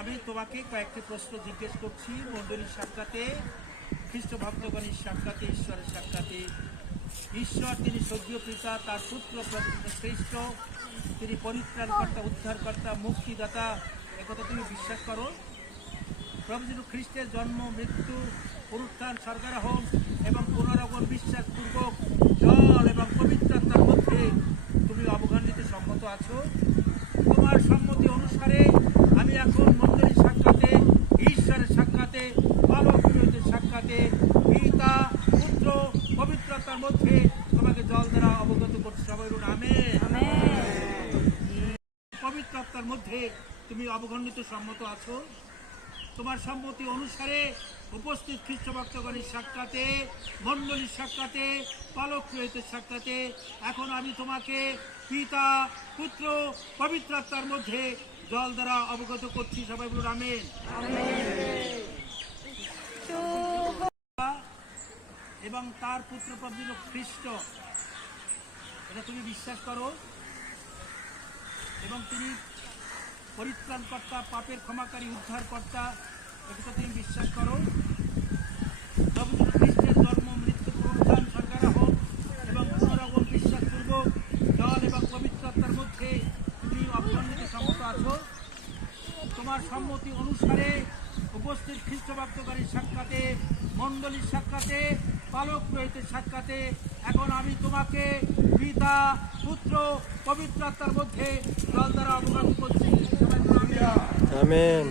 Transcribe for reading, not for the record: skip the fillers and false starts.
আমি তোমাকে কয়েকটি প্রশ্ন জিজ্ঞেস করছি। মণ্ডলীর সাক্ষাতে, খ্রিস্ট ভক্তগণের সাক্ষাতে, ঈশ্বরের সাক্ষাতে, ঈশ্বর তিনি স্বর্গীয় পিতা, তার পুত্র শ্রেষ্ঠ, তিনি পরিত্রাণকর্তা, উদ্ধারকর্তা, মুক্তিদাতা, একথা তুমি বিশ্বাস করো? প্রভু যীশু খ্রিস্টের জন্ম, মৃত্যু, পুনরুত্থান, স্বর্গারোহণ এবং পুনরাগমন বিশ্বাসপূর্বক জল এবং পবিত্রতার মধ্যে তুমি অবগাহন নিতে সম্মত আছো? তোমার সম্মতি অনুসারে আমি এখন মণ্ডলীর সাক্ষাতে, ঈশ্বরের সাক্ষাতে, বালক পুরোহিতের সাক্ষাতে, পিতা, পুত্র, পবিত্রতার মধ্যে তোমাকে জল দ্বারা অবগত করছি। সবাই বলুন আমেন। পবিত্রতার মধ্যে তুমি অবগাহন নিতে সম্মত আছো? তোমার সম্মতি অনুসারে উপস্থিত খ্রিস্ট ভক্তগণের সাক্ষাতে, মণ্ডলীর সাক্ষাতে, বালক পুরোহিতের সাক্ষাতে এখন আমি তোমাকে পিতা, পুত্র, পবিত্রতার মধ্যে জল দ্বারা অবগত করছি। সবাই বলুন আমেন। এবং তার পুত্র প্রভু যীশু খ্রিস্ট, এটা তুমি বিশ্বাস করো? এবং তিনি পরিত্রাণকর্তা, পাপের ক্ষমাকারী, উদ্ধারকর্তা, এটা তুমি বিশ্বাস করো? প্রভু যীশু খ্রিস্টের জন্ম, মৃত্যু, পুনরুত্থান, স্বর্গারোহণ এবং পুনরাগমন বিশ্বাসপূর্বক জল এবং পবিত্রতার মধ্যে তুমি অবগাহন নিতে সম্মত আছো? তোমার সম্মতি অনুসারে উপস্থিত খ্রিস্ট ভক্তগণের সাক্ষাতে, মণ্ডলীর সাক্ষাতে, বালক পুরোহিতের সাক্ষাতে এখন আমি তোমাকে পিতা, পুত্র, পবিত্রতার মধ্যে জল দ্বারা অবগাহন করছি। আমেন।